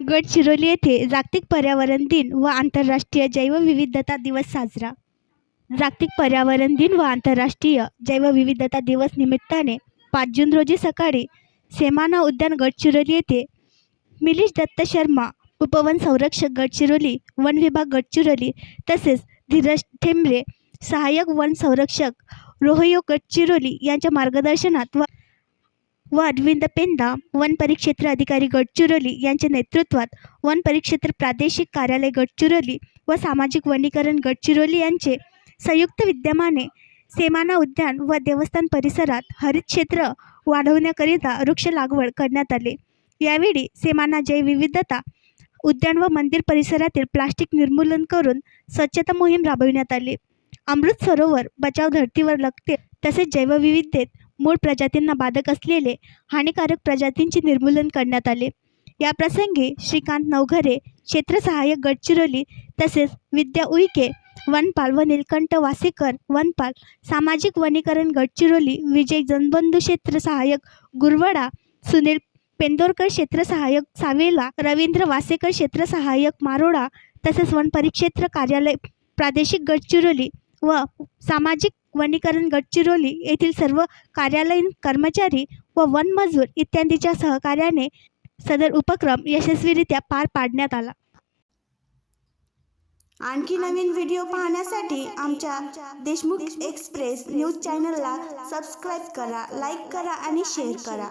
गडचिरोली येथे जागतिक पर्यावरण दिन व आंतरराष्ट्रीय जैवविविधता दिवस साजरा. जागतिक पर्यावरण दिन व आंतरराष्ट्रीय जैवविविधता दिवस निमित्ताने 5 जून रोजी सकाळी सेमाना उद्यान गडचिरोली येथे मिलिश दत्त शर्मा, उपवन संरक्षक गडचिरोली, वन विभाग गडचिरोली, तसेच धीरज ठेंबरे, सहाय्यक वन संरक्षक रोहयो गडचिरोली यांच्या मार्गदर्शनात व अरविंद पेंदा, वन परिक्षेत्र अधिकारी गडचिरोली यांच्या नेतृत्वात वन परिक्षेत्र प्रादेशिक कार्यालय गडचिरोली व सामाजिक वनीकरण गडचिरोली यांचे संयुक्त विद्यमाने सेमाना उद्यान व देवस्थान परिसरात हरित क्षेत्र वाढवण्याकरिता वृक्ष लागवड करण्यात आले. यावेळी सेमाना जैवविविधता उद्यान व मंदिर परिसरातील प्लास्टिक निर्मूलन करून स्वच्छता मोहीम राबविण्यात आली. अमृत सरोवर बचाव धरतीवर लगते तसेच जैवविविधतेत मूळ प्रजातींना बाधक असलेले हानिकारक प्रजातींचे निर्मूलन करण्यात आले. या प्रसंगी श्रीकांत नवघरे, क्षेत्र सहाय्यक गडचिरोली, तसेच विद्या उईके, वनपाल व नीलकंठ वासेकर, वनपाल, सामाजिक वनीकरण गडचिरोली, विजय जनबंधू, क्षेत्र सहाय्यक गुरवडा, सुनील पेंदोरकर, क्षेत्र सहाय्यक सावेला, रवींद्र वासेकर, क्षेत्र सहाय्यक मारोडा, तसेच वन परिक्षेत्र कार्यालय प्रादेशिक गडचिरोली व सामाजिक वनीकरण गडचिरोली येथील सर्व कार्यालयीन कर्मचारी व वनमजूर इत्यादींच्या सहकार्याने सदर उपक्रम यशस्वीरित्या पार पाडण्यात आला. आणखी नवीन व्हिडिओ पाहण्यासाठी आमच्या देशमुख एक्सप्रेस न्यूज चॅनलला सबस्क्राईब करा, लाईक करा आणि शेअर करा.